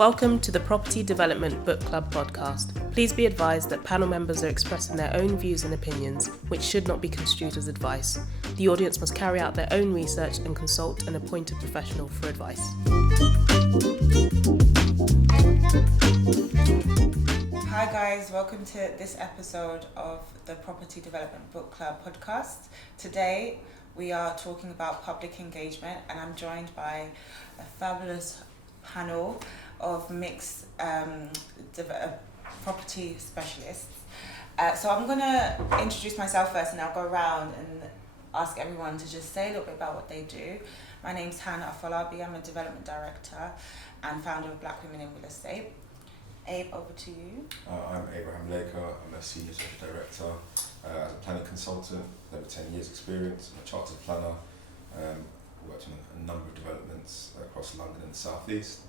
Welcome to the Property Development Book Club podcast. Please be advised that panel members are expressing their own views and opinions, which should not be construed as advice. The audience must carry out their own research and consult an appointed professional for advice. Hi guys, welcome to this episode of the Property Development Book Club podcast. Today we are talking about public engagement, and I'm joined by a fabulous panel of mixed property specialists. So I'm going to introduce myself first, and I'll go around and ask everyone to just say a little bit about what they do. My name's HANNA. AFOLABI. I'm a development director and founder of Black Women in Real Estate. Abe, over to you. I'm ADEMOLAKE. I'm a senior social director, as a planning consultant, over 10 years experience. I'm a chartered planner, worked on a number of developments across London and the South East.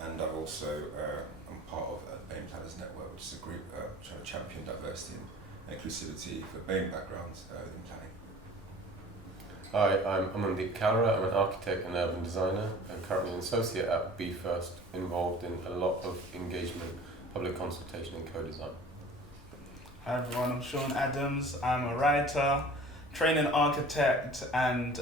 And I've also, I'm part of the BAME Planners Network, which is a group trying to champion diversity and inclusivity for BAME backgrounds in planning. Hi, I'm AMANDEEP. I'm an architect and urban designer. I'm currently an associate at Be First, involved in a lot of engagement, public consultation and co-design. Hi everyone, I'm Shawn Adams. I'm a writer, training architect, and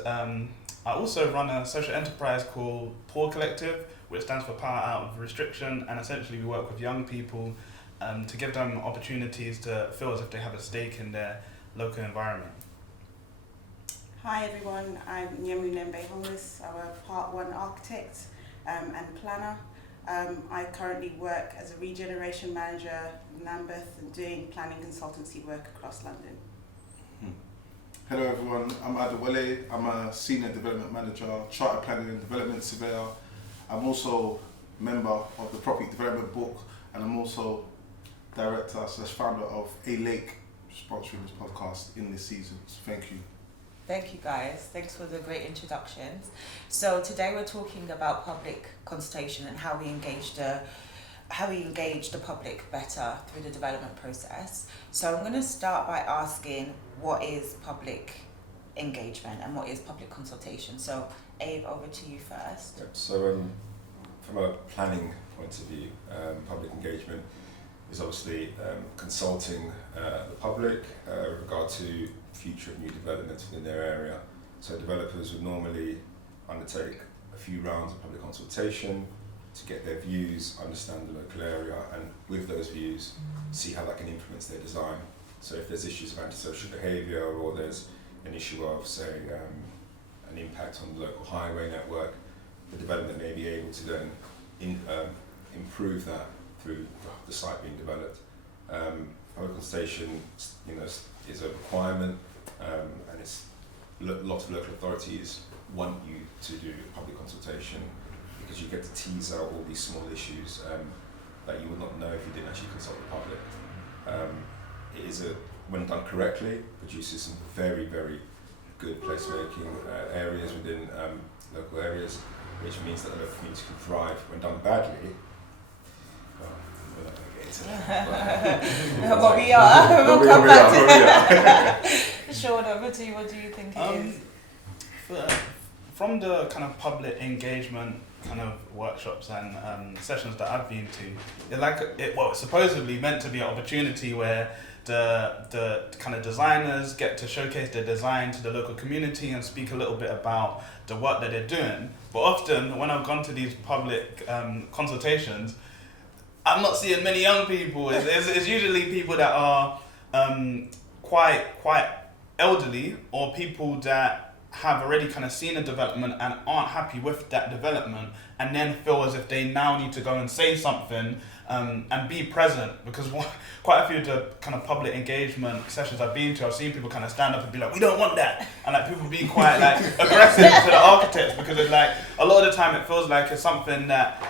I also run a social enterprise called Poor Collective, which stands for Power Out of Restriction, and essentially we work with young people to give them opportunities to feel as if they have a stake in their local environment. Hi everyone, I'm NYEMU, HOLNESS. I'm a Part 1 architect and planner. I currently work as a regeneration manager in Lambeth and doing planning consultancy work across London. Hello everyone, I'm ADEWOLE. I'm a senior development manager, chartered planning and development surveyor. I'm also a member of the Property Development Book, and I'm also director / founder of ADEWOLE, sponsoring this podcast in this season. So thank you. Thank you guys. Thanks for the great introductions. So today we're talking about public consultation and how we engage the public better through the development process. So I'm going to start by asking, what is public engagement and what is public consultation? So Abe, over to you first. Yep. So from a planning point of view, public engagement is obviously consulting the public with regard to future new developments within their area. So developers would normally undertake a few rounds of public consultation to get their views, understand the local area, and with those views, see how that can influence their design. So if there's issues of antisocial behaviour, or there's an issue of, say, an impact on the local highway network, the development may be able to then improve that through the site being developed. Public consultation, is a requirement, and it's lots of local authorities want you to do public consultation because you get to tease out all these small issues that you would not know if you didn't actually consult the public. It is, when done correctly, produces some very, very good placemaking areas within local areas, which means that the local community can thrive. When done badly, well, we're not going to get into that. But we are. We'll come back to that. Shawn, over to you. What do you think it is? From the kind of public engagement kind of workshops and sessions that I've been to, it's supposedly meant to be an opportunity where the kind of designers get to showcase their design to the local community and speak a little bit about the work that they're doing. But often when I've gone to these public consultations, I'm not seeing many young people. It's usually people that are quite elderly, or people that have already kind of seen a development and aren't happy with that development, and then feel as if they now need to go and say something and be present. Because quite a few of the kind of public engagement sessions I've been to, I've seen people kind of stand up and be like, we don't want that, and like people be quite like aggressive to the architects, because it's like a lot of the time it feels like it's something that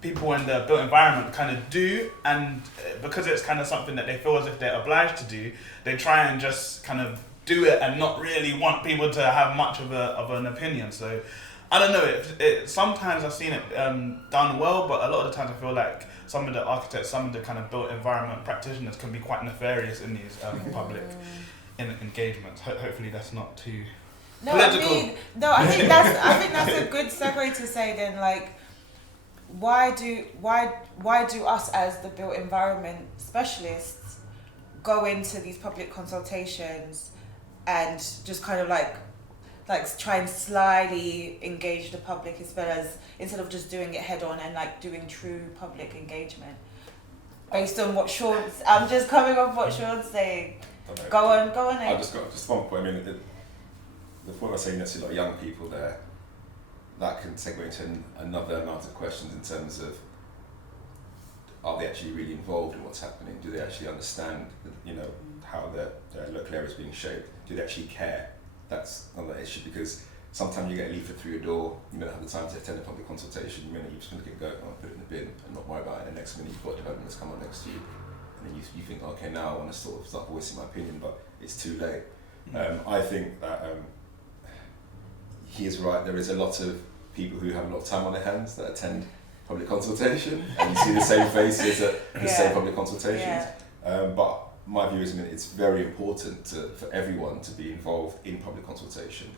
people in the built environment kind of do, and because it's kind of something that they feel as if they're obliged to do, they try and just kind of do it and not really want people to have much of an opinion. So I don't know, sometimes I've seen it done well, but a lot of the times I feel like some of the architects, some of the kind of built environment practitioners can be quite nefarious in these public engagements. Hopefully that's not too political. I think that's a good segue to say then, like, why do us as the built environment specialists go into these public consultations and just kind of like try and slyly engage the public as well as instead of just doing it head on and like doing true public engagement based on what Sean's I'm just coming off what Sean's saying. Go on. I've just got just one point. I mean, the point I was saying, you see a lot of young people there, that can segue into another amount of questions in terms of, are they actually really involved in what's happening? Do they actually understand, how their local area is being shaped? Do they actually care? That's another issue, because sometimes you get a leaflet through your door, you don't have the time to attend a public consultation, you're just going to go, put it in the bin and not worry about it. And the next minute you've got developments come on next to you, and then you think, okay, now I want to sort of start voicing my opinion, but it's too late. I think that he is right. There is a lot of people who have a lot of time on their hands that attend public consultation, and you see the same faces at the same public consultations. But my view is, it's very important for everyone to be involved in public consultation.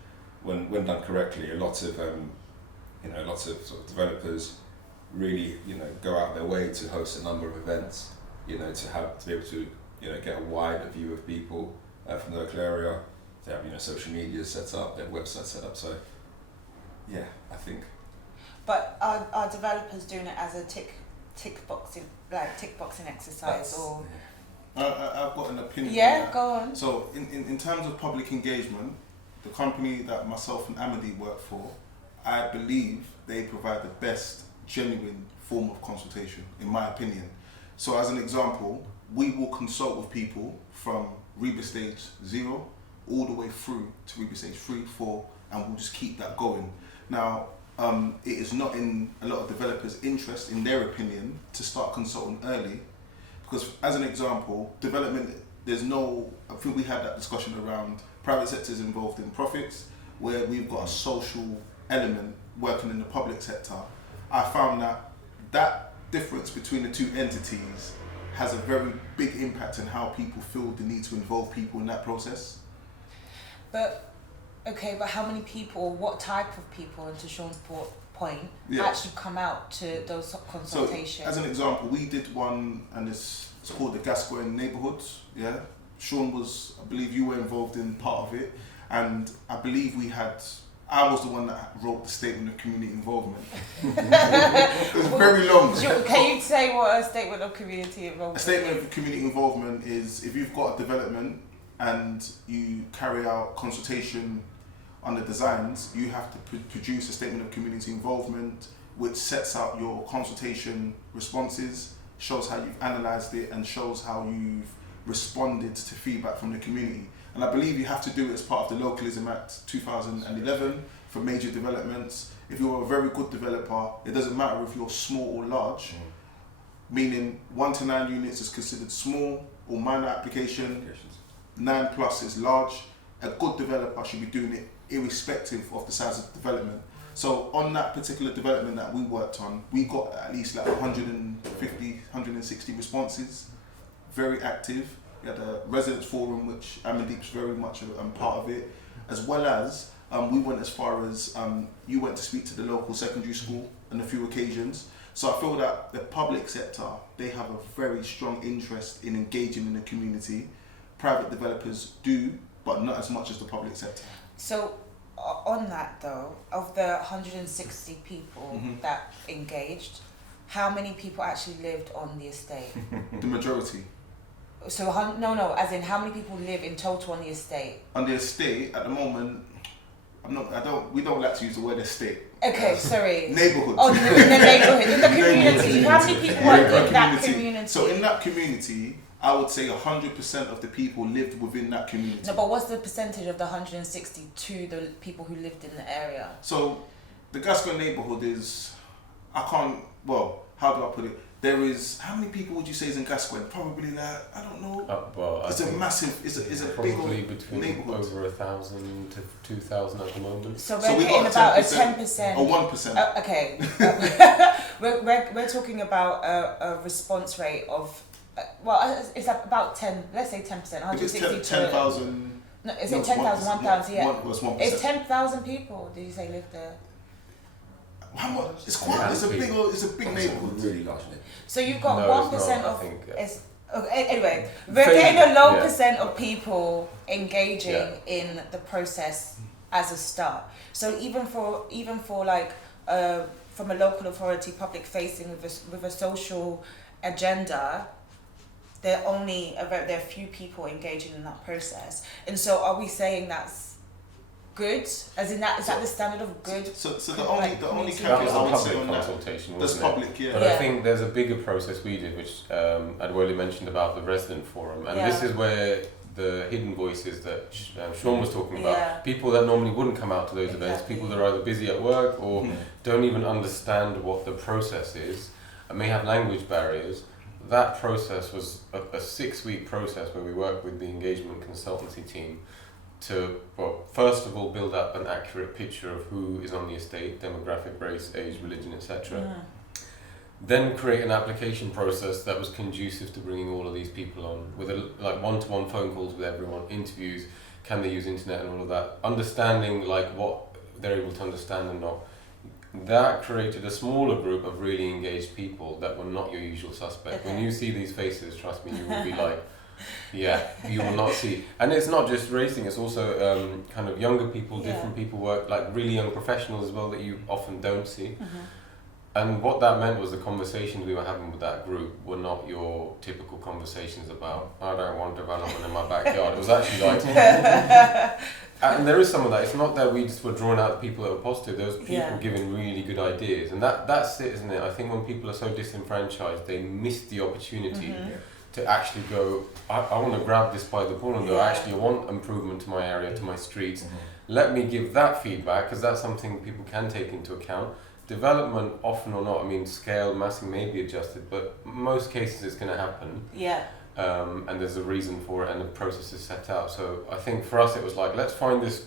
When done correctly, a lot of sort of developers really go out of their way to host a number of events, to be able to get a wider view of people from the local area. They have social media set up, they have websites set up. So yeah, I think. But are developers doing it as a tick boxing exercise or? I've got an opinion. Yeah, go on. So in terms of public engagement, the company that myself and AMANDEEP work for, I believe they provide the best genuine form of consultation, in my opinion. So as an example, we will consult with people from REBA stage 0 all the way through to REBA stage 3, 4, and we'll just keep that going. Now, it is not in a lot of developers' interest, in their opinion, to start consulting early, because as an example, development, I think we had that discussion around private sectors involved in profits, where we've got a social element working in the public sector. I found that difference between the two entities has a very big impact on how people feel the need to involve people in that process. But how many people, what type of people, and to Sean's point, actually come out to those consultations? So, as an example, we did one, and it's called the Gascoigne Neighbourhoods. Yeah, Sean was, I believe you were involved in part of it, and I believe I was the one that wrote the statement of community involvement. It was very long. Can you say what a statement of community involvement is? A statement of community involvement is if you've got a development and you carry out consultation on the designs, you have to produce a statement of community involvement which sets out your consultation responses, shows how you've analysed it, and shows how you've responded to feedback from the community. And I believe you have to do it as part of the Localism Act 2011 for major developments. If you're a very good developer, it doesn't matter if you're small or large, meaning 1 to 9 units is considered small or minor application, 9+ is large. A good developer should be doing it irrespective of the size of the development. So on that particular development that we worked on, we got at least like 150, 160 responses, very active. We had a residents forum, which AMANDEEP's very much a part of it, as well as we went as far as you went to speak to the local secondary school on a few occasions. So I feel that the public sector, they have a very strong interest in engaging in the community. Private developers do, but not as much as the public sector. So on that though, of the 160 people that engaged, how many people actually lived on the estate? The majority. So no, as in how many people live in total on the estate? On the estate, at the moment, we don't like to use the word estate. Okay, sorry. Neighbourhood. Oh, in the neighbourhood, in the community. How many people work in that community? So in that community, I would say 100% of the people lived within that community. No, but what's the percentage of the 160 to the people who lived in the area? So the Gascoigne neighbourhood is, how do I put it? There is, how many people would you say is in Gascoigne? Probably like, I don't know. It's a massive, it's a big probably between neighbourhood. over 1,000 to 2,000 at the moment. So we're getting about a 10%. Or 1%. Okay. we're talking about a response rate of, it's about 10, let's say 10%. 160 it's 10,000. No, is it 10,000, 1,000? Yeah. Was 1%. It's 10,000 people, did you say, live there? How much? It's quite. It's a big neighbourhood. Really large neighbourhood. So you've got No, 1% it's not, I of. think, yeah. Anyway, we're getting a low Yeah. percent of people engaging Yeah. in the process as a start. So even for like from a local authority, public facing with a social agenda, there are few people engaging in that process. And so, are we saying that's good? As in that is that the standard of good? So the only That caveat was I a would say public on that. consultation, That's wasn't it? public, yeah. But Yeah. I think there's a bigger process we did, which Adewole mentioned about the resident forum, and this is where the hidden voices that Shawn was talking about, Yeah. people that normally wouldn't come out to those events, people that are either busy at work or don't even understand what the process is, and may have language barriers. That process was a 6-week process where we worked with the engagement consultancy team to, well, first of all, build up an accurate picture of who is on the estate, demographic, race, age, religion, etc. Then create an application process that was conducive to bringing all of these people on, with like one-to-one phone calls with everyone, interviews, can they use internet and all of that, understanding like what they're able to understand and not. That created a smaller group of really engaged people that were not your usual suspect. When you see these faces, trust me, you will be like, yeah, you will not see. And it's not just racing, it's also kind of younger people, different people work, like really young professionals as well that you often don't see. And what that meant was the conversations we were having with that group were not your typical conversations about, I don't want development in my backyard. It was actually like, and there is some of that. It's not that we just were drawing out the people that were positive. There was people giving really good ideas. And that's it, isn't it? I think when people are so disenfranchised, they miss the opportunity to actually go, I want to grab this by the ball and go, actually, I want improvement to my area, to my streets. Let me give that feedback, because that's something people can take into account. Development, often or not, I mean, scale, massing may be adjusted, but most cases it's going to happen. And there's a reason for it, and the process is set out. So I think for us it was like, let's find this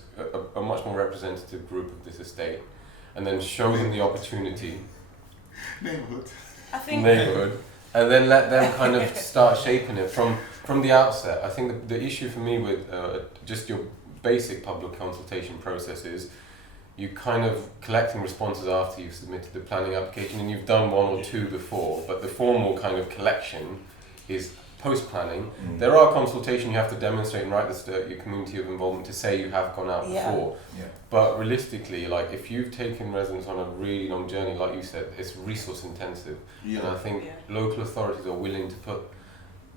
a much more representative group of this estate, and then show them the opportunity. Neighbourhood. And then let them kind of start shaping it from the outset. I think the issue for me with just your basic public consultation process is you kind of collecting responses after you've submitted the planning application, and you've done one or two before, but the formal kind of collection is post-planning. There are consultation, you have to demonstrate and write your community of involvement to say you have gone out before. But realistically, like if you've taken residents on a really long journey, like you said, it's resource intensive. And I think local authorities are willing to put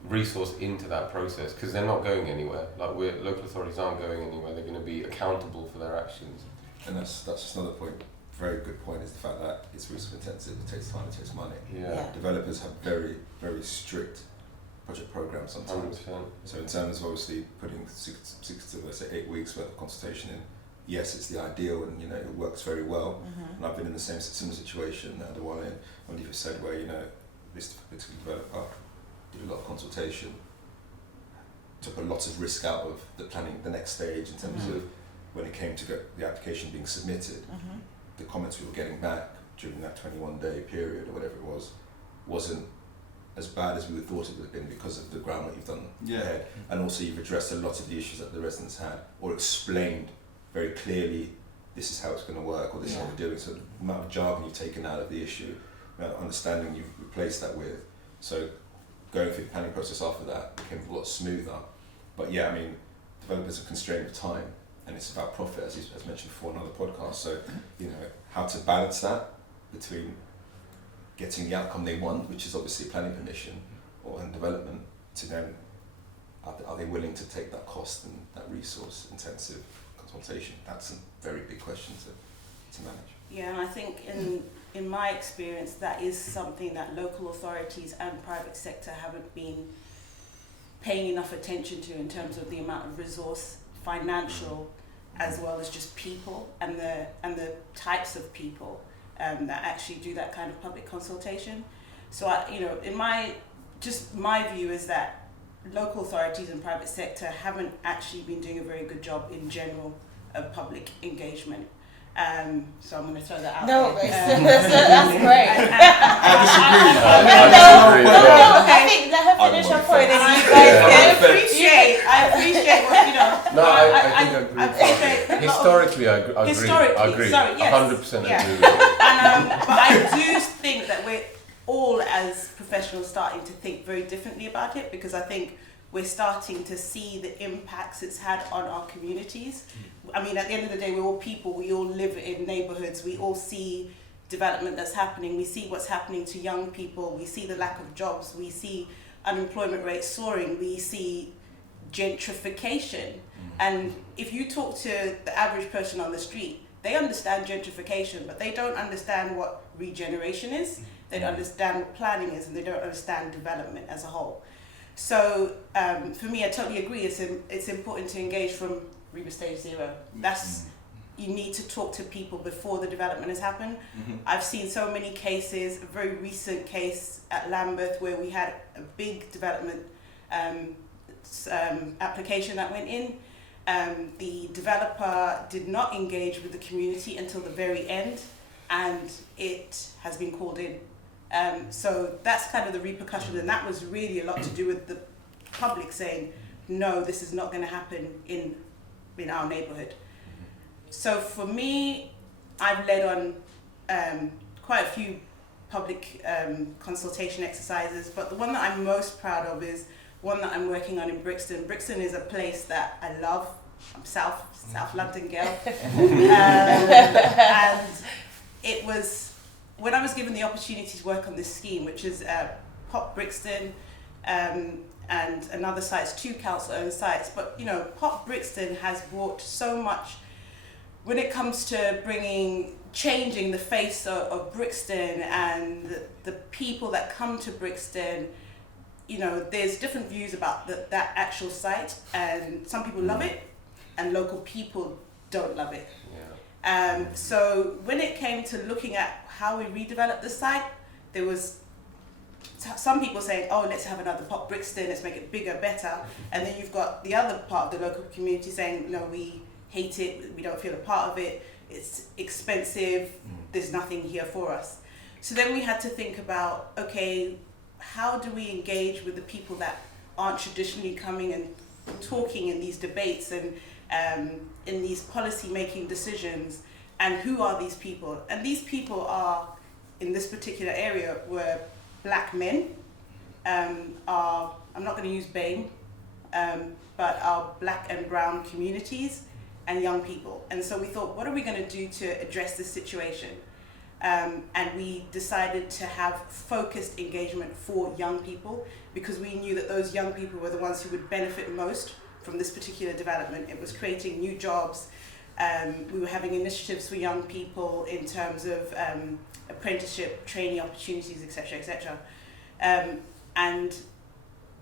resource into that process because they're not going anywhere. Like local authorities aren't going anywhere, they're going to be accountable for their actions. And that's just another point, very good point, is the fact that it's resource intensive, it takes time, it takes money. Developers have very, very strict project programs sometimes. 100%. So in terms of obviously putting 6 to let's say 8 weeks worth of consultation in, yes, it's the ideal and you know it works very well. And I've been in the similar situation at ADEWOLE, and what you said where you know this particular developer did a lot of consultation, took a lot of risk out of the planning, the next stage in terms of when it came to the application being submitted, the comments we were getting back during that 21-day period or whatever it was, wasn't as bad as we thought it would have been because of the groundwork you've done ahead. And also you've addressed a lot of the issues that the residents had, or explained very clearly, this is how it's going to work, or this is what we're doing. So the amount of jargon you've taken out of the issue, the amount of understanding you've replaced that with. So going through the planning process after that became a lot smoother. But yeah, I mean, developers are constrained with time, and it's about profit, as mentioned before in other podcasts. So, you know, how to balance that between getting the outcome they want, which is obviously planning permission and development, to then, are they willing to take that cost and that resource intensive consultation? That's a very big question to manage. Yeah, and I think in my experience, that is something that local authorities and private sector haven't been paying enough attention to in terms of the amount of resource, financial, as well as just people and the types of people that actually do that kind of public consultation. So my view is that local authorities and private sector haven't actually been doing a very good job in general of public engagement. So I'm going to throw that out No, there. that's great. I disagree. I finish your point and you I guys appreciate what, you know. No, I think I appreciate agree. Historically, I agree. Historically, I agree. sorry, yes. 100% Yeah. agree with you. But I do think that we're all, as professionals, starting to think very differently about it, because I think we're starting to see the impacts it's had on our communities. I mean, at the end of the day, we're all people. We all live in neighborhoods. We all see development that's happening. We see what's happening to young people. We see the lack of jobs. We see unemployment rates soaring. We see gentrification. And if you talk to the average person on the street, they understand gentrification, but they don't understand what regeneration is. They don't understand what planning is, and they don't understand development as a whole. So for me, I totally agree. It's important to engage from Reba Stage Zero. You need to talk to people before the development has happened. I've seen so many cases, a very recent case at Lambeth where we had a big development application that went in. The developer did not engage with the community until the very end, and it has been called in. So that's kind of the repercussion, and that was really a lot to do with the public saying, no, this is not going to happen in our neighborhood. So for me, I've led on quite a few public consultation exercises, but the one that I'm most proud of is one that I'm working on in Brixton. Brixton is a place that I love. I'm South London girl. And it was, when I was given the opportunity to work on this scheme, which is Pop Brixton and another sites, 2 council-owned sites, but you know, Pop Brixton has brought so much when it comes to changing the face of Brixton and the people that come to Brixton. You know, there's different views about that actual site, and some people love it and local people don't love it. Yeah. So when it came to looking at how we redevelop the site, there was some people saying, oh, let's have another Pop Brixton, let's make it bigger, better. And then you've got the other part of the local community saying, no, we hate it, we don't feel a part of it, it's expensive, there's nothing here for us. So then we had to think about, okay, how do we engage with the people that aren't traditionally coming and talking in these debates and in these policy making decisions, and who are these people? And these people are, in this particular area, were black men, I'm not going to use BAME, but our black and brown communities and young people. And so we thought, what are we going to do to address this situation? And we decided to have focused engagement for young people, because we knew that those young people were the ones who would benefit most from this particular development. It was creating new jobs. We were having initiatives for young people in terms of apprenticeship, training opportunities, etc., etc. And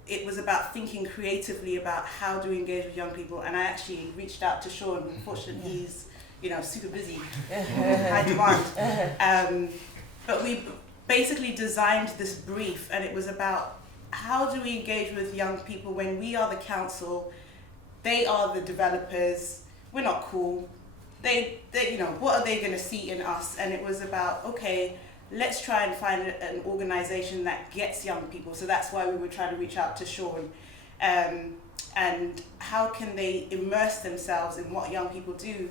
it was about thinking creatively about how do we engage with young people. And I actually reached out to Sean. Unfortunately, he's super busy, high demand. But we basically designed this brief, and it was about how do we engage with young people when we are the council, they are the developers, we're not cool. They what are they going to see in us? And it was about, okay, let's try and find an organization that gets young people. So that's why we were trying to reach out to Sean. And how can they immerse themselves in what young people do?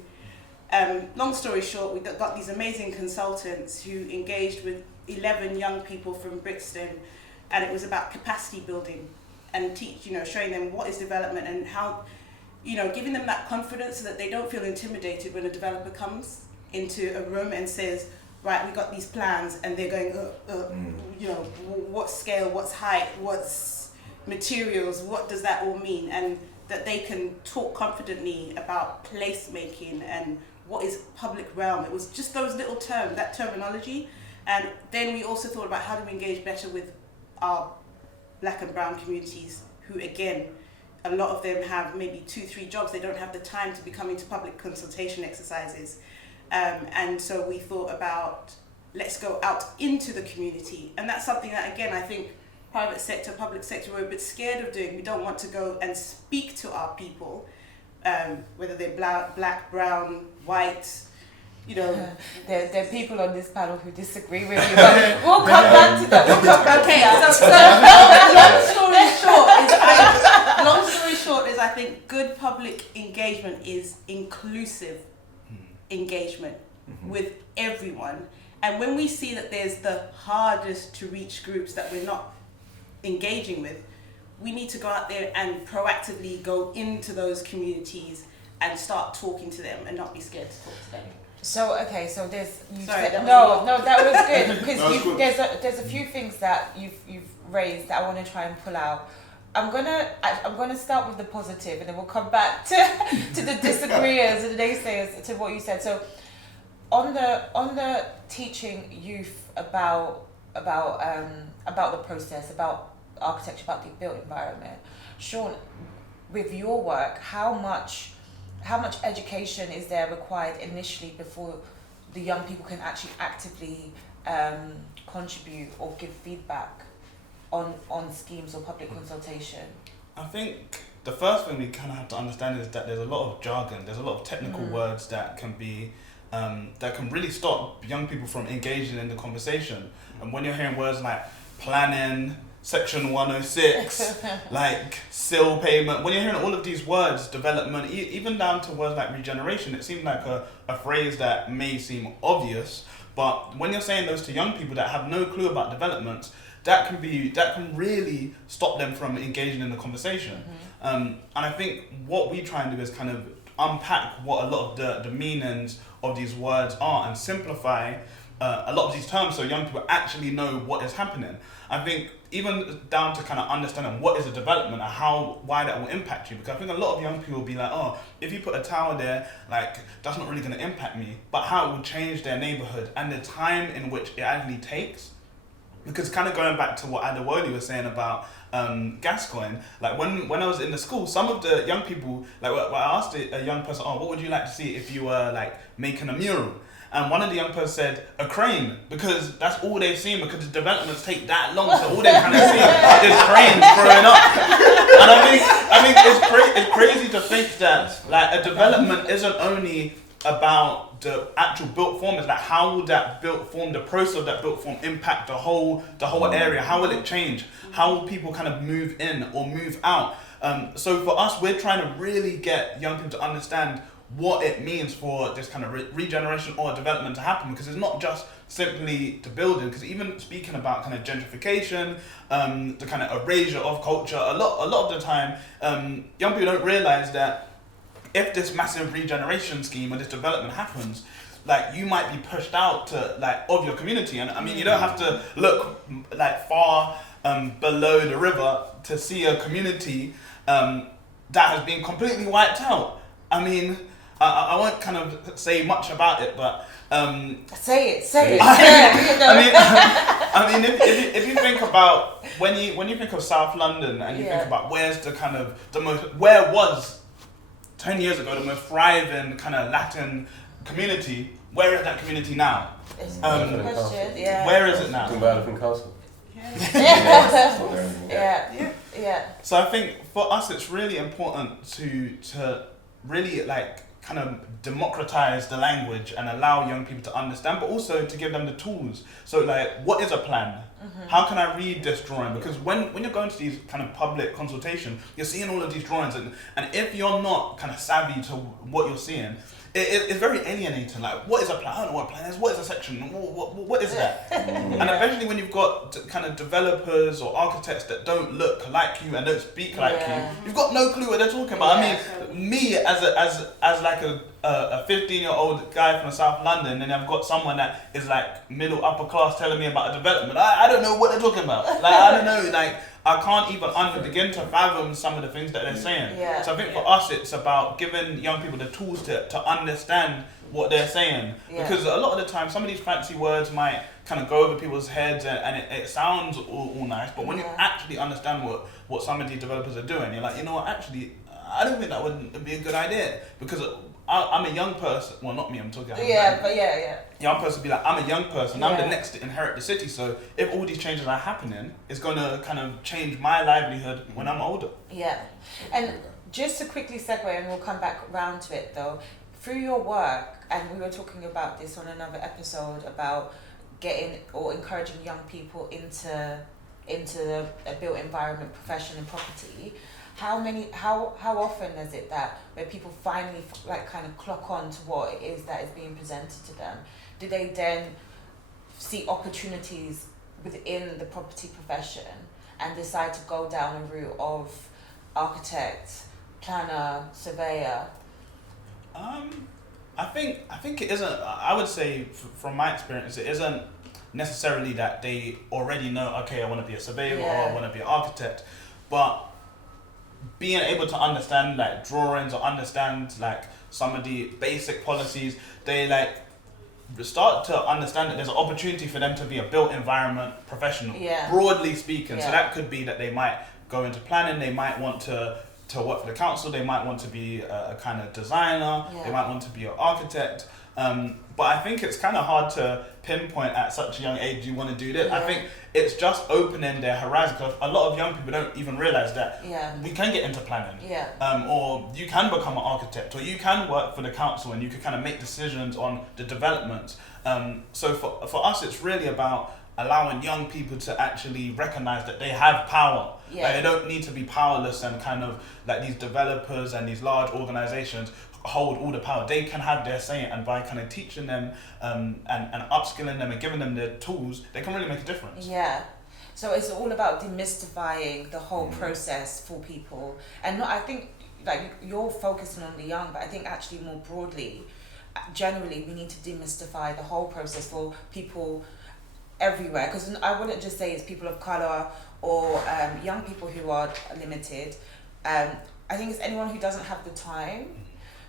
Long story short, we got these amazing consultants who engaged with 11 young people from Brixton, and it was about capacity building and showing them what is development and how, giving them that confidence so that they don't feel intimidated when a developer comes into a room and says, right, we got these plans, and they're going, what scale, what's height, what's materials, what does that all mean? And that they can talk confidently about placemaking and what is public realm. It was just those little terms, that terminology. And then we also thought about how do we engage better with our black and brown communities, who again, a lot of them have maybe 2-3 jobs. They don't have the time to be coming to public consultation exercises. And so we thought about, let's go out into the community. And that's something that, again, I think private sector, public sector, we're a bit scared of doing. We don't want to go and speak to our people, whether they're black, brown, white, There are people on this panel who disagree with you, but we'll come back to that. Okay, so long story development is inclusive engagement with everyone. And when we see that there's the hardest to reach groups that we're not engaging with, we need to go out there and proactively go into those communities and start talking to them and not be scared to talk to them. So there's Sorry, that was that was good because That was good. there's a few things that you've raised that I want to try and pull out. I'm gonna start with the positive and then we'll come back to the disagreeers and the naysayers to what you said. So on the teaching youth about the process, about architecture, about the built environment, Shawn, with your work, how much education is there required initially before the young people can actually actively contribute or give feedback on schemes or public consultation? I think the first thing we kind of have to understand is that there's a lot of jargon, there's a lot of technical words that can be that can really stop young people from engaging in the conversation. And when you're hearing words like planning, Section 106, like sill payment, when you're hearing all of these words, development, even down to words like regeneration, it seems like a phrase that may seem obvious, but when you're saying those to young people that have no clue about development, that can really stop them from engaging in the conversation. And I think what we try and do is kind of unpack what a lot of the meanings of these words are and simplify a lot of these terms so young people actually know what is happening. I think even down to kind of understanding what is a development and why that will impact you, because I think a lot of young people will be like, oh, if you put a tower there, like that's not really going to impact me, but how it will change their neighborhood and the time in which it actually takes. Because kind of going back to what ADEWOLE was saying about Gascoigne, like when I was in the school, some of the young people, like I asked a young person, oh, what would you like to see if you were like making a mural? And one of the young people said a crane, because that's all they've seen, because the developments take that long, so all they kind of see is cranes growing up. And I think it's crazy to think that like a development isn't only about the actual built form, is like how will that built form, the process of that built form impact the whole area? How will it change? How will people kind of move in or move out? So for us, we're trying to really get young people to understand what it means for this kind of regeneration or development to happen, because it's not just simply the building, because even speaking about kind of gentrification, the kind of erasure of culture, a lot of the time, young people don't realize that if this massive regeneration scheme or this development happens, like you might be pushed out to like of your community. And I mean, you don't have to look like far below the river to see a community that has been completely wiped out. I mean, I won't kind of say much about it, but say it. I mean, if you think about when you think of South London and you think about where's the kind of where was 10 years ago the most thriving kind of Latin community, where is that community now? It's a good question. Yeah. Where is it now? Elephant Castle. Yeah. So I think for us it's really important to really like kind of democratize the language and allow young people to understand, but also to give them the tools. So like, what is a plan? How can I read this drawing? Because when you're going to these kind of public consultation, you're seeing all of these drawings, and if you're not kind of savvy to what you're seeing, it's very alienating. Like, what is a plan? I don't know what a plan is. What is a section? What is that? And eventually when you've got kind of developers or architects that don't look like you and don't speak like you, you've got no clue what they're talking about. I mean, me as like a 15-year-old guy from South London, and I've got someone that is like middle upper class telling me about a development. I don't know what they're talking about. Like, I don't know, like I can't even begin to fathom some of the things that they're saying. So I think for us it's about giving young people the tools to understand what they're saying. Because a lot of the time some of these fancy words might kind of go over people's heads and it sounds all nice, but when you actually understand what some of these developers are doing, you're like, you know what, actually I don't think that would be a good idea, because I'm a young person. Well, not me, I'm talking about young person be like, I'm a young person, I'm the next to inherit the city, so if all these changes are happening, it's going to kind of change my livelihood when I'm older. And just to quickly segue, and we'll come back round to it though, through your work, and we were talking about this on another episode about getting or encouraging young people into a built environment profession and property, how often is it that where people finally like kind of clock on to what it is that is being presented to them? Do they then see opportunities within the property profession and decide to go down a route of architect, planner, surveyor? I think it isn't. I would say from my experience, it isn't necessarily that they already know, okay, I want to be a surveyor or I want to be an architect, but being able to understand like drawings or understand like some of the basic policies, they like start to understand that there's an opportunity for them to be a built environment professional, broadly speaking. So that could be that they might go into planning, they might want to work for the council, they might want to be a kind of designer, they might want to be an architect. But I think it's kind of hard to pinpoint at such a young age you want to do this. I think it's just opening their horizon, because a lot of young people don't even realize that we can get into planning, or you can become an architect, or you can work for the council and you can kind of make decisions on the development. So for us, it's really about allowing young people to actually recognize that they have power. Like, they don't need to be powerless and kind of like these developers and these large organizations hold all the power. They can have their say, and by kind of teaching them and upskilling them and giving them the tools, they can really make a difference. So it's all about demystifying the whole process for people, and not, I think like you're focusing on the young, but I think actually more broadly, generally we need to demystify the whole process for people everywhere, because I wouldn't just say it's people of colour or young people who are limited. I think it's anyone who doesn't have the time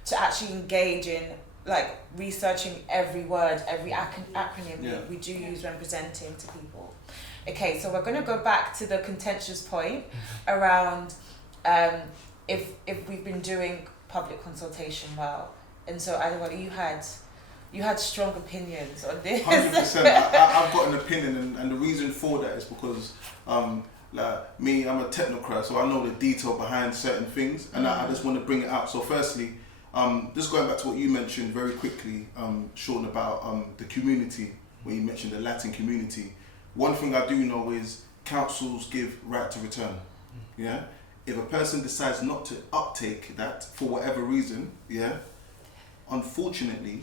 to actually engage in like researching every word, every acronym we do use when presenting to people. Okay, so we're going to go back to the contentious point around if we've been doing public consultation well. And so Adewole, you had strong opinions on this. 100%. I've got an opinion, and the reason for that is because like me, I'm a technocrat, so I know the detail behind certain things, and I just want to bring it out. So firstly, just going back to what you mentioned very quickly, Sean, about the community, when you mentioned the Latin community. One thing I do know is councils give right to return. If a person decides not to uptake that for whatever reason, unfortunately,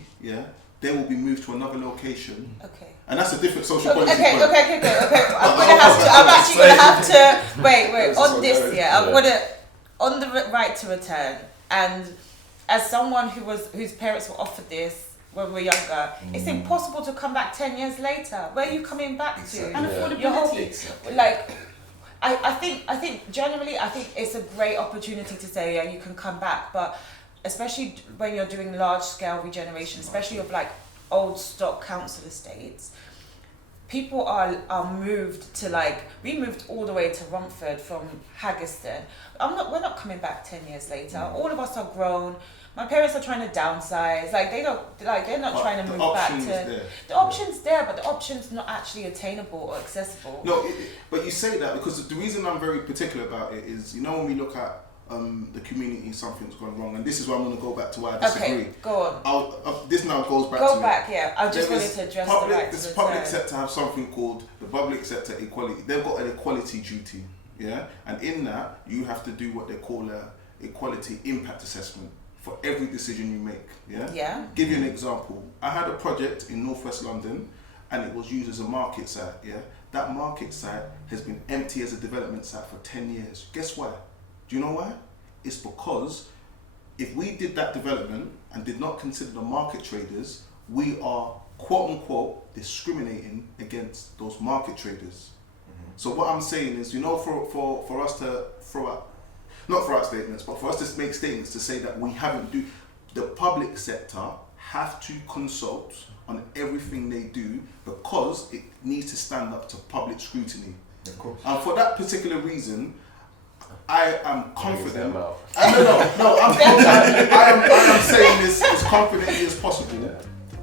they will be moved to another location. And that's a different social policy. Okay. I'm actually gonna have to wait on this. On the right to return, and as someone whose parents were offered this when we were younger, it's impossible to come back 10 years later. Where are you coming back to? And affordability. Like, I think generally, I think it's a great opportunity to say, you can come back, but especially when you're doing large scale regeneration, especially of like old stock council estates, people are moved to like, we moved all the way to Romford from Haggerston. We're not coming back 10 years later. All of us are grown. My parents are trying to downsize. Like they're not trying to move back to. The option's there, but the option's not actually attainable or accessible. No, but you say that because the reason I'm very particular about it is, when we look at the community, something's gone wrong, and this is why I'm going to go back to why I disagree. Okay, go on. This now goes back. Go back, yeah. I just wanted to address the right to return. Public sector have something called the public sector equality. They've got an equality duty, and in that you have to do what they call a equality impact assessment for every decision you make. Give you an example. I had a project in northwest London, and it was used as a market site. That market site has been empty as a development site for 10 years. Guess why? Do you know why? It's because if we did that development and did not consider the market traders, we are quote unquote discriminating against those market traders. So what I'm saying is, for us to throw out, not throw out statements, but for us to make statements to say that we haven't the public sector have to consult on everything they do because it needs to stand up to public scrutiny. Of course. And for that particular reason, I am confident. No. I am saying this as confidently as possible.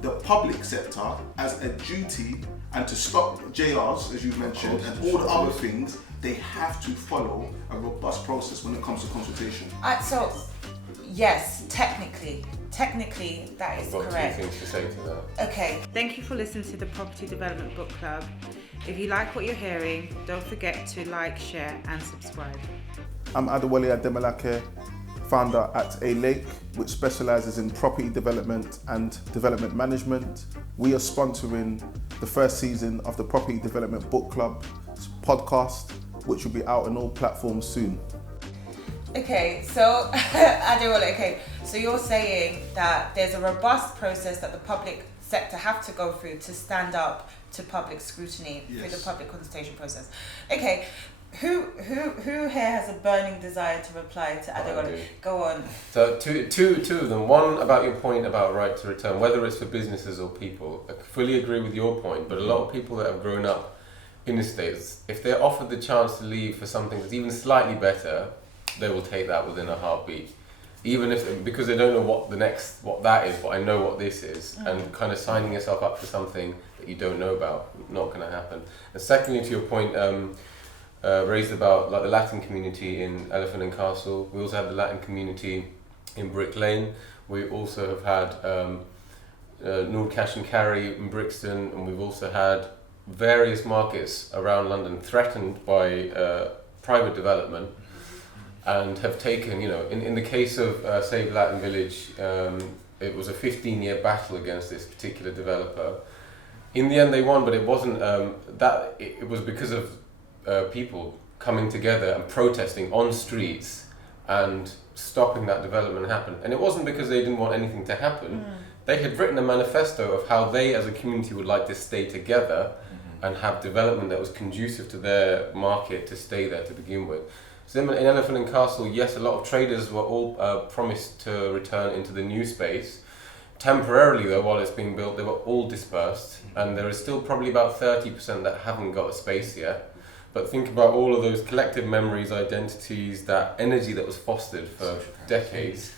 The public sector has a duty, and to stop JRs, as you mentioned, and all the other things, they have to follow a robust process when it comes to consultation. So, yes, technically that is correct. I've got 2 things to say to that. Okay. Thank you for listening to the Property Development Book Club. If you like what you're hearing, don't forget to like, share and subscribe. I'm ADEWOLE ADEMOLAKE, founder at A Lake, which specialises in property development and development management. We are sponsoring the first season of the Property Development Book Club podcast, which will be out on all platforms soon. Okay, so Adewole, okay, so you're saying that there's a robust process that the public sector have to go through to stand up to public scrutiny through the public consultation process. Okay, who here has a burning desire to reply to Adewole? Go on. So two of them. One about your point about right to return, whether it's for businesses or people. I fully agree with your point, but a lot of people that have grown up in the States, if they're offered the chance to leave for something that's even slightly better, they will take that within a heartbeat. Even if, because they don't know what that is, but I know what this is, and kind of signing yourself up for something that you don't know about, not going to happen. And secondly, to your point, raised about like the Latin community in Elephant and Castle, we also have the Latin community in Brick Lane. We also have had Nord Cash and Carry in Brixton, and we've also had various markets around London threatened by private development, and have taken, in the case of Save Latin Village, it was a 15-year battle against this particular developer. In the end they won, but it wasn't it was because of people coming together and protesting on streets and stopping that development happen. And it wasn't because they didn't want anything to happen. They had written a manifesto of how they as a community would like to stay together and have development that was conducive to their market to stay there to begin with. So in Elephant and Castle, yes, a lot of traders were all promised to return into the new space. Temporarily though, while it's being built, they were all dispersed, and there is still probably about 30% that haven't got a space yet. But think about all of those collective memories, identities, that energy that was fostered for decades,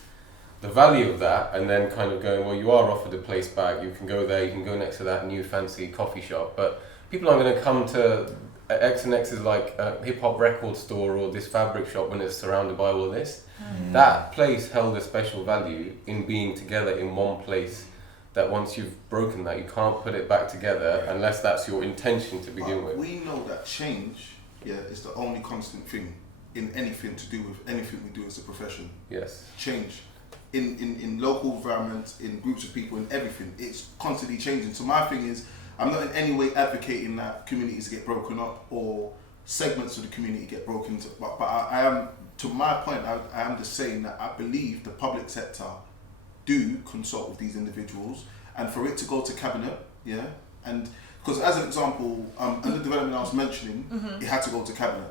the value of that, and then kind of going, well, you are offered a place back, you can go there, you can go next to that new fancy coffee shop, but people aren't going to come to X and X is like a hip-hop record store or this fabric shop when it's surrounded by all of this. That place held a special value in being together in one place, that once you've broken that, you can't put it back together unless that's your intention to begin with. We know that change is the only constant thing in anything to do with anything we do as a profession. Yes. Change. In local environments, in groups of people, in everything, it's constantly changing. So my thing is, I'm not in any way advocating that communities get broken up or segments of the community get broken into, but I am, to my point, I am just saying that I believe the public sector do consult with these individuals, and for it to go to cabinet, and because as an example, in the development I was mentioning, it had to go to cabinet,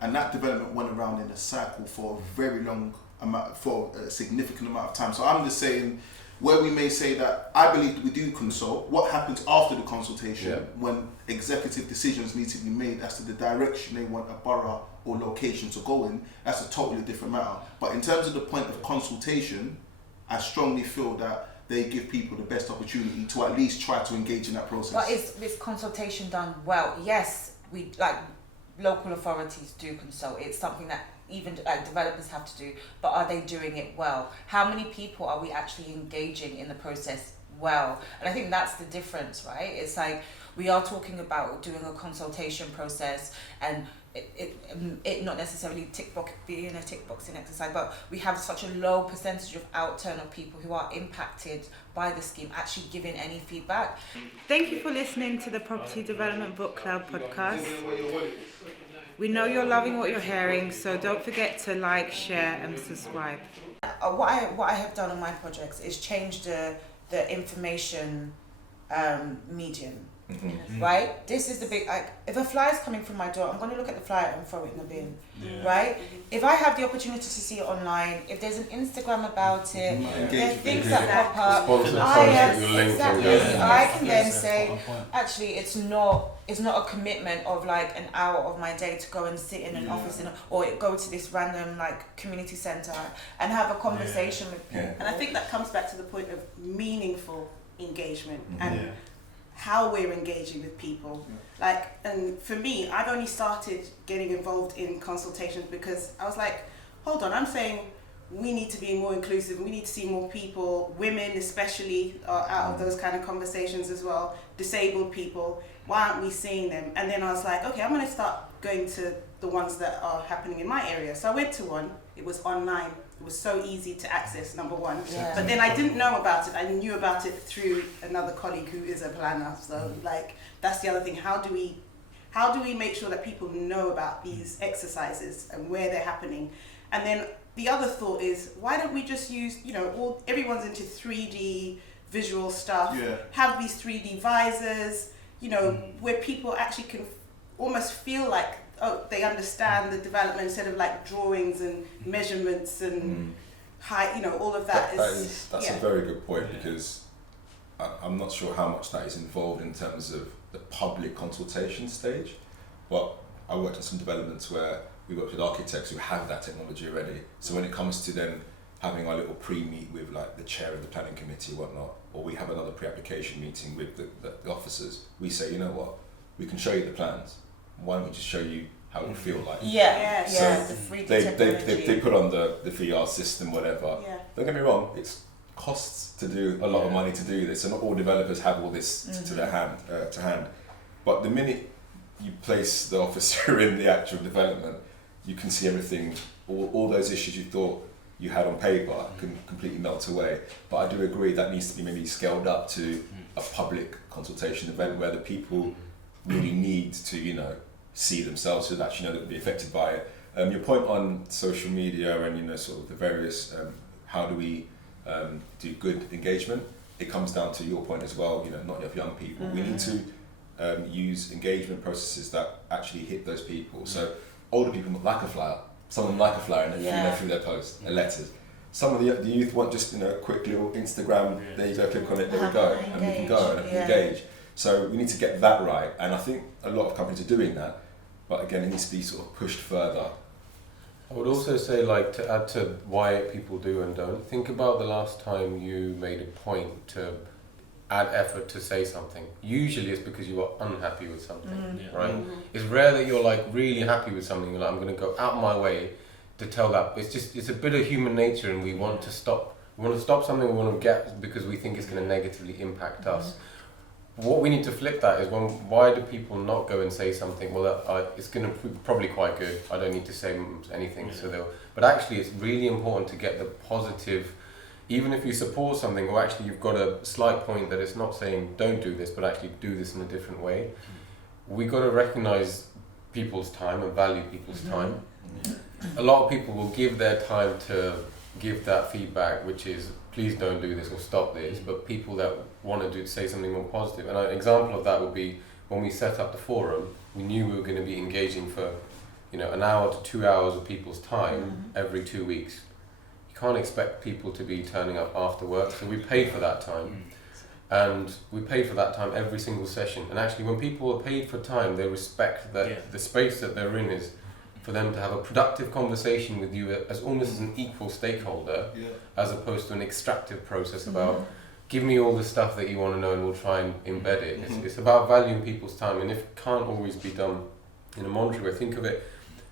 and that development went around in a cycle for a very long amount, for a significant amount of time. So I'm just saying, where we may say that I believe that we do consult, what happens after the consultation when executive decisions need to be made as to the direction they want a borough or location to go in, that's a totally different matter. But in terms of the point of consultation, I strongly feel that they give people the best opportunity to at least try to engage in that process. But is this consultation done well? Yes, we like local authorities do consult. It's something that even like developers have to do, but are they doing it well? How many people are we actually engaging in the process well? And I think that's the difference, right? It's like we are talking about doing a consultation process and it not necessarily being a tick boxing exercise, but we have such a low percentage of outturn of people who are impacted by the scheme actually giving any feedback. Thank you for listening to the Property Development Book Club podcast. We know you're loving what you're hearing, so don't forget to like, share and subscribe. What I have done on my projects is change the information medium. Right? This is the big, like, if a flyer is coming from my door, I'm going to look at the flyer and throw it in the bin. Right? If I have the opportunity to see it online, if there's an Instagram about it, there are things that pop up, I can then say, actually, it's not a commitment of like an hour of my day to go and sit in an office or go to this random like community centre and have a conversation with people. And I think that comes back to the point of meaningful engagement and how we're engaging with people. Like, and for me, I've only started getting involved in consultations because I was like, hold on, I'm saying we need to be more inclusive, we need to see more people, women especially are out of those kind of conversations as well, disabled people. Why aren't we seeing them? And then I was like, okay, I'm going to start going to the ones that are happening in my area. So I went to one. It was online. It was so easy to access, number one. Yeah. But then I didn't know about it. I knew about it through another colleague who is a planner. So like, that's the other thing. How do we make sure that people know about these exercises and where they're happening? And then the other thought is, why don't we just use, everyone's into 3D visual stuff, have these 3D visors, where people actually can almost feel like, they understand the development instead of like drawings and measurements and height, all of that. That's a very good point, because I'm not sure how much that is involved in terms of the public consultation stage, but I worked on some developments where we worked with architects who have that technology already. So when it comes to them having our little pre-meet with like the chair of the planning committee or whatnot, or we have another pre-application meeting with the officers, we say, you know what, we can show you the plans. Why don't we just show you how it would feel like? So So the 3D they put on the VR system, whatever. Yeah. Don't get me wrong, it's costs to do a lot of money to do this, and not all developers have all this to their hand. But the minute you place the officer in the actual development, you can see everything, all those issues you thought you had on paper can completely melt away. But I do agree that needs to be maybe scaled up to a public consultation event where the people really need to, see themselves, so that actually know that they'll be affected by it. Your point on social media and sort of the various how do we do good engagement, it comes down to your point as well, not of young people. We need to use engagement processes that actually hit those people. So older people like a flyer, some of them like a flyer and through their posts, their letters. Some of the youth want just a quick little Instagram, there you go, click on it, there we go, and we can go and engage. So we need to get that right, and I think a lot of companies are doing that, but again, it needs to be sort of pushed further. I would also say, to add to why people do and don't, think about the last time you made a point to add effort to say something. Usually it's because you are unhappy with something, right? It's rare that you're really happy with something, you're like, I'm going to go out my way to tell that. It's a bit of human nature, and we want to stop something we want to get because we think it's going to negatively impact us. What we need to flip that is, why do people not go and say something? Well, it's going to be probably quite good. I don't need to say anything. But actually, it's really important to get the positive. Even if you support something, or actually you've got a slight point that it's not saying don't do this, but actually do this in a different way. We got to recognise people's time and value people's time. A lot of people will give their time to give that feedback, which is, please don't do this or stop this, but people that want to say something more positive. And an example of that would be when we set up the forum, we knew we were going to be engaging for an hour to 2 hours of people's time every 2 weeks. You can't expect people to be turning up after work, so we pay for that time. And we pay for that time every single session. And actually, when people are paid for time, they respect that the space that they're in is for them to have a productive conversation with you as almost as an equal stakeholder, as opposed to an extractive process about give me all the stuff that you want to know and we'll try and embed it. It's about valuing people's time, and if it can't always be done in a monetary way,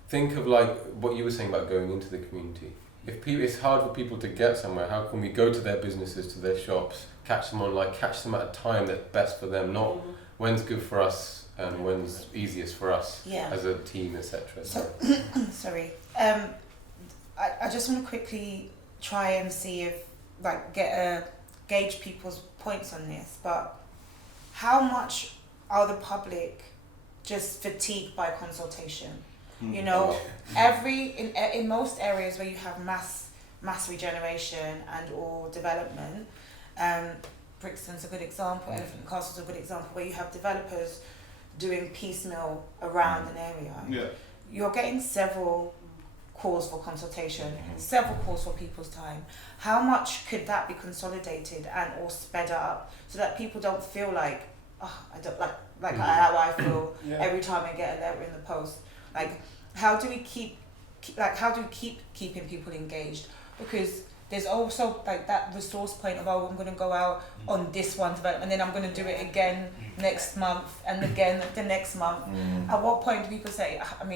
think of like what you were saying about going into the community. If it's hard for people to get somewhere, how can we go to their businesses, to their shops, catch them at a time that's best for them, not when's good for us and when's easiest for us as a team, etc. Sorry. I just want to quickly try and see if gauge people's points on this, but how much are the public just fatigued by consultation? In most areas where you have mass regeneration and or development, Brixton's a good example, Elephant Castle's a good example, where you have developers doing piecemeal around an area. You're getting several calls for consultation, several calls for people's time. How much could that be consolidated and or sped up so that people don't feel like, I don't how I feel every time I get a letter in the post? How do we keep keeping people engaged? Because there's also that resource point of, I'm going to go out on this one development and then I'm going to do it again next month and again the next month. At what point do people say, I've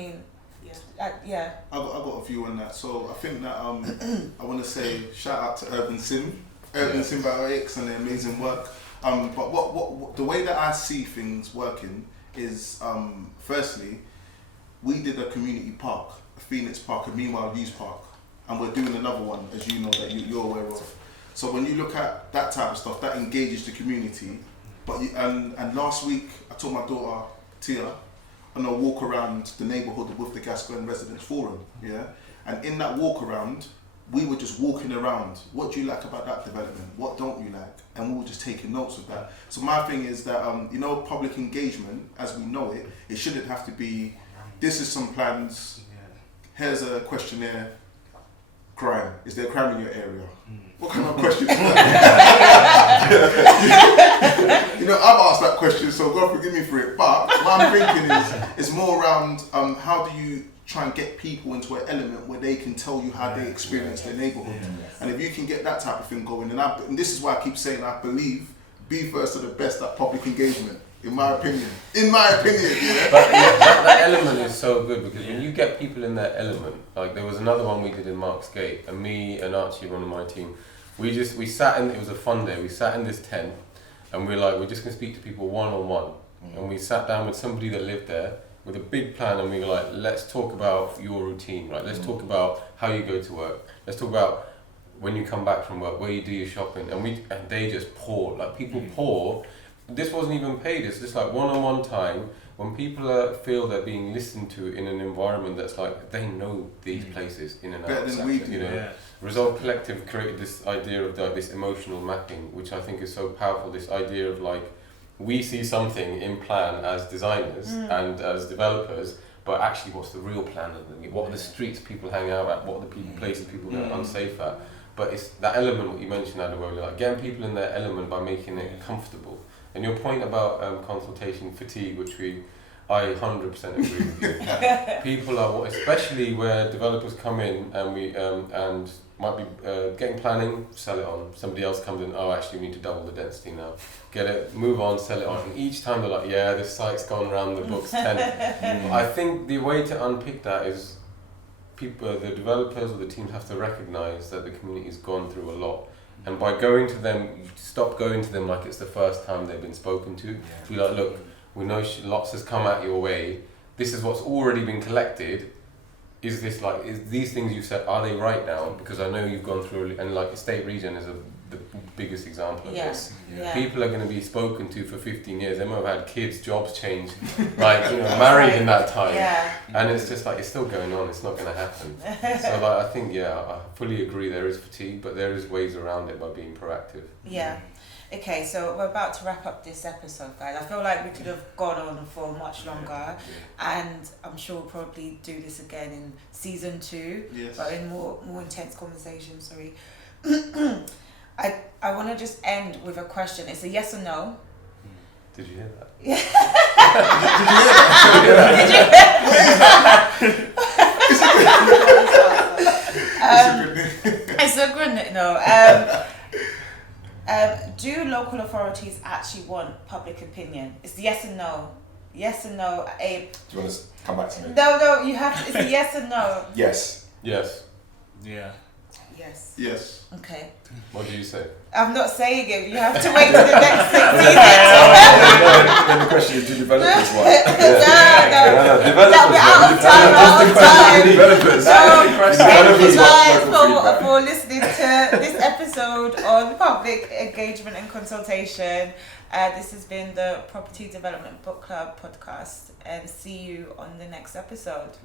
got a view on that. So I think that I want to say shout out to Urban Symbiotics and their amazing work. But what the way that I see things working is, firstly, we did a community park, a Phoenix Park, a Meanwhile Youth Park, and we're doing another one, as you know, that you're aware of. So when you look at that type of stuff, that engages the community. But and last week, I took my daughter Tia on a walk around the neighbourhood with the Gascoigne Residents Forum, yeah. And in that walk around, we were just walking around. What do you like about that development? What don't you like? And we were just taking notes of that. So my thing is that public engagement, as we know it, it shouldn't have to be. This is some plans. Here's a questionnaire. Crime. Is there crime in your area? What kind of question is that? I've asked that question, so God forgive me for it. But what I'm thinking is more around how do you try and get people into an element where they can tell you how they experience their neighbourhood. And if you can get that type of thing going, and this is why I keep saying I believe Be First are the best at public engagement. In my opinion, yeah. But that element is so good because when you get people in their element, like there was another one we did in Marks Gate, and me and Archie, one of my team, we sat in, it was a fun day, we sat in this tent, and we're just going to speak to people one-on-one. And we sat down with somebody that lived there with a big plan, and we were like, let's talk about your routine, right? Let's talk about how you go to work. Let's talk about when you come back from work, where you do your shopping. And they just pour, like people pour. This wasn't even paid, it's just like one-on-one time when people feel they're being listened to in an environment that's like, they know these places in and out. Better than we do. Resolve Collective created this idea of this emotional mapping, which I think is so powerful, this idea of like, we see something in plan as designers and as developers, but actually what's the real plan? What are the streets people hang out at? What are the places people get unsafe at? But it's that element, what you mentioned, ADEWOLE, like getting people in their element by making it comfortable. And your point about consultation fatigue, which I 100% agree with you. People are, especially where developers come in and and might be getting planning, sell it on. Somebody else comes in, oh, actually we need to double the density now. Get it, move on, sell it on. And each time they're like, yeah, this site's gone around the books 10. I think the way to unpick that is the developers or the teams have to recognise that the community's gone through a lot. And by going to them, you stop going to them like it's the first time they've been spoken to. Be like, look, we know lots has come out your way. This is what's already been collected. Is these things you said, are they right now? Because I know you've gone through, and like Estate Regen is the biggest example of this. Yeah. People are going to be spoken to for 15 years. They might have had kids, jobs change, married in that time. Yeah. And it's just like, it's still going on, it's not going to happen. So I think, I fully agree there is fatigue, but there is ways around it by being proactive. Yeah. Okay, so we're about to wrap up this episode, guys. I feel like we could have gone on for much longer, and I'm sure we'll probably do this again in season 2, but in more intense conversation. Sorry. I want to just end with a question. It's a yes or no. Did you hear that? Yeah. Did you hear that? It's a good no. Do local authorities actually want public opinion? It's yes and no. Yes and no. Abe. Do you want to come back to me? No, you have to. It's a yes and no. Yes. Yes. Yeah. Yes. Yes. Okay. What do you say? I'm not saying it. You have to wait till the next 6 seasons. Then the question is, do developers want? No. We're out of time. Developers. Thank you guys for listening to this episode on public engagement and consultation. This has been the Property Development Book Club podcast, and see you on the next episode.